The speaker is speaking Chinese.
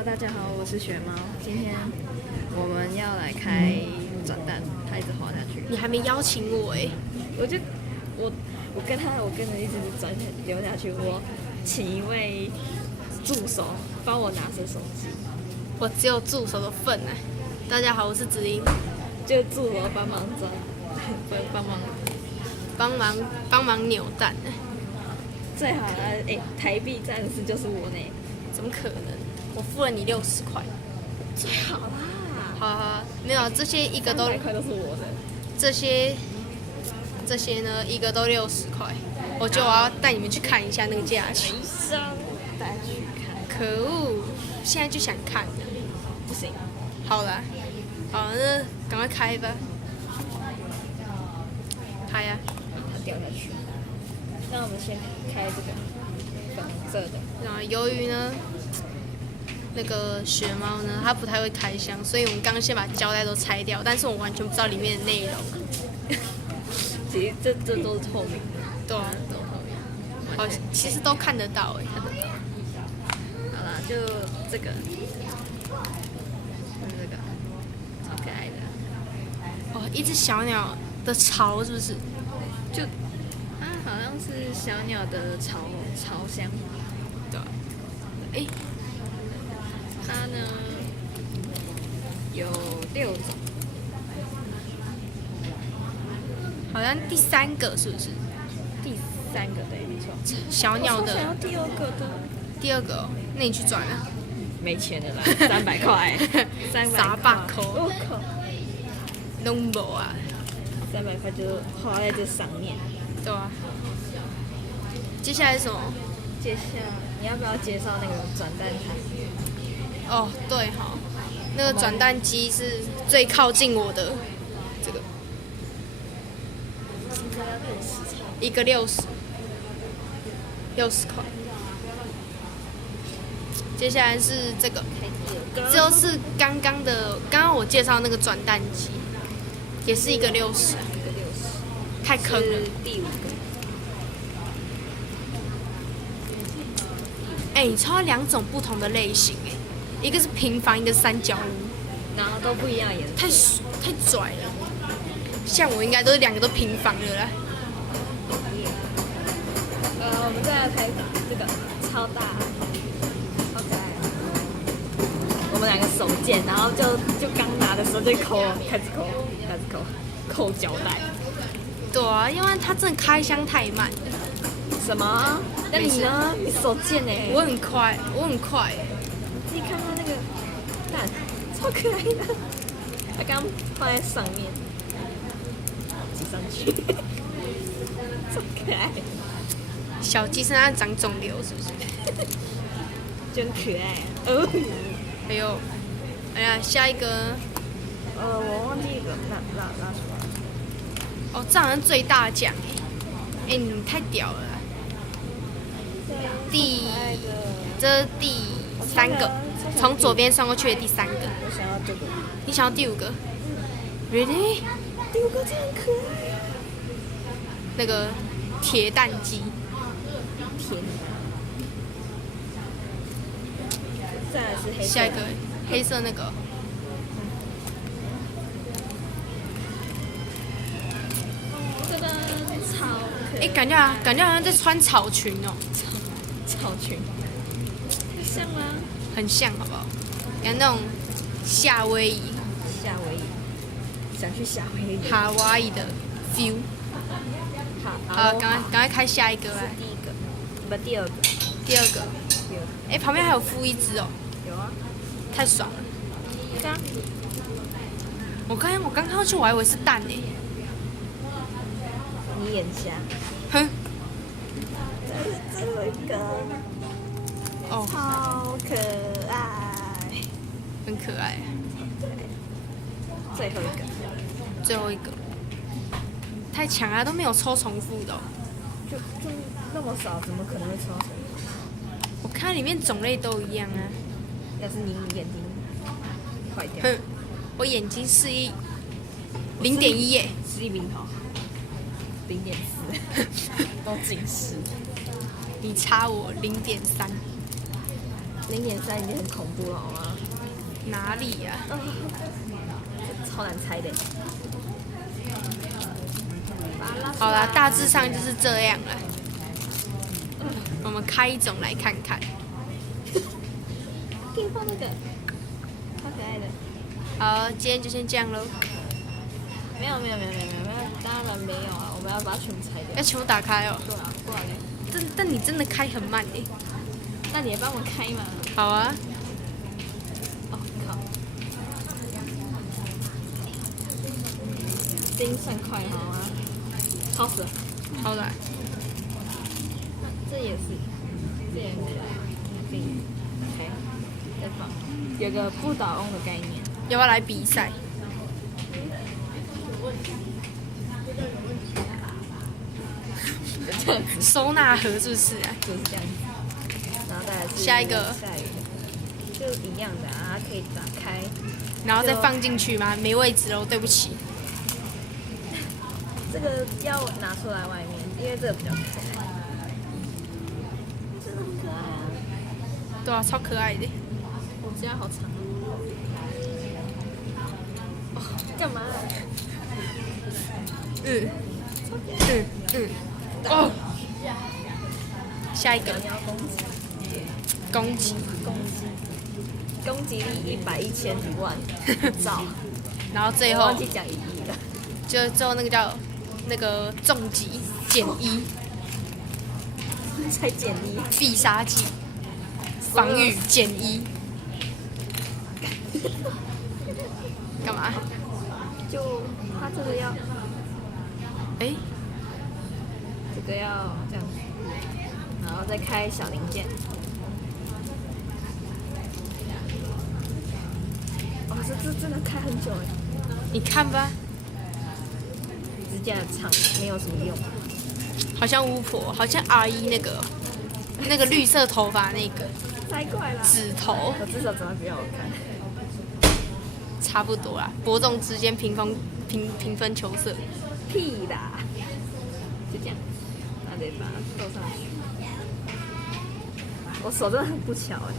Hello， 大家好，我是雪猫。今天我们要来开转蛋，它一直滑下去。你还没邀请我哎、我跟着一直转流下去。我请一位助手帮我拿着手机，我只有助手的份哎、大家好，我是子英，就助手帮忙转，不帮忙扭蛋哎、最好的台币战士就是我呢。怎么可能？我付了你60块。最好啦。好，没有这些一个都300块都是我的。这些呢一个都60块，我要带你们去看一下那个价钱。带去看。可恶，现在就想看。不行。好啦，好，那赶快开吧。开呀、它掉下去。那我们先开这个粉色的。那由于呢，那个雪猫呢，它不太会开箱，所以我们刚刚先把胶带都拆掉，但是我完全不知道里面的内容。其实这都是透明的。对啊，都透明。好，其实都看得到哎、看得到。好啦，就这个，这个，超可爱的。哦，一只小鸟的巢是不是？就，它好像是小鸟的巢箱。对啊。哎，它呢有6种，好像第3个是不是？第3个对，没错。小鸟的我想要第2个的。第2个、哦，那你去转啊。没钱的啦，300块，300块。我靠，拢无啊。300块就花在这上面。对啊。接下来是什么？接下来你要不要介绍那个转蛋台？哦，对哈，那个转蛋机是最靠近我的，这个一个60块。接下来是这个，这就是刚刚我介绍那个转蛋机，也是一个60，太坑了。第5个。哎、你抽到2种不同的类型哎，一个是平房，一个是三角屋，然后都不一样颜色。太拽了。像我应该都是2个都平房的啦。我们再来开这个超大，超可爱。我们2个手贱，然后就刚拿的时候就开始抠胶带。对啊，因为它真的开箱太慢了。什么？那你呢？你手贱哎！我很快。你自己看它那个蛋，超可爱的。它刚放在上面，挤上去，超可爱。小鸡身上长肿瘤是不是？真可爱。哎呦，哎呀，下一个。我忘记一个，拉出来。哦，这好像最大奖哎！你太屌了啦。这是第3个，从左边算过去的第3个。我想要这个。你想要第5个 ？Really？ 第5个真的很可爱。那个铁蛋机。天哪！再来是黑色。下一个黑色那个。这个超可爱。哎，感觉好像在穿草裙哦。草裙。像吗？很像，好不好？有那种夏威夷。想去夏威夷。哈哇伊的 feel。好，赶快开下一个来。第1个，不，第2个。第2个。哎，旁边还有附1只哦。有啊。太爽了。这样。我刚看上去，我还以为是蛋呢。你眼瞎。哼。这是最后一个。哦。超可爱。很可爱。最后一个。太强了，都没有抽重复的、哦。就那么少，怎么可能会抽重复？我看里面种类都一样啊。要是你眼睛坏掉。哼，我眼睛是0.1耶。视力平头。0.4。都近视。你差我0.3。0.3已经很恐怖了，好吗？哪里呀、超难猜的。好啦，大致上就是这样了。我们开一种来看看。可以放那个，超可爱的。好，今天就先这样喽。没有，当然没有啊！我们要把它全部拆掉。要全部打开哦。对啊，不然呢？但你真的开很慢诶。那你也帮我开嘛？好啊。哦靠！筋算快好吗？超死了！好的。这也是，这也很可爱，可以开，再放。有个不倒翁的概念。要不要来比赛？收纳盒是不是啊？就是这样子，然后再来是下一个就一样的啊，它可以打开，然后再放进去吗？没位置哦，对不起。这个要拿出来外面，因为这个比较可爱，真的很可爱啊！对啊，超可爱的。我家好长哦，干嘛？哦，下一个你要攻击，攻击力100、1000、10000，造。然后最后忘记讲1亿了，就最后那个叫那个重击减1，才减1，必杀技，防御减1。干嘛？就它这个要，哎，这个要这样，然后再开小零件。哇，这真的开很久哎。你看吧，支架长没有什么用。好像巫婆，好像阿姨那个绿色头发那个太快了。指头，我至少长得比较好看。差不多啦，伯仲之间平分秋色。屁啦！就这样，那得把它斗上去。我手真的很不巧哎。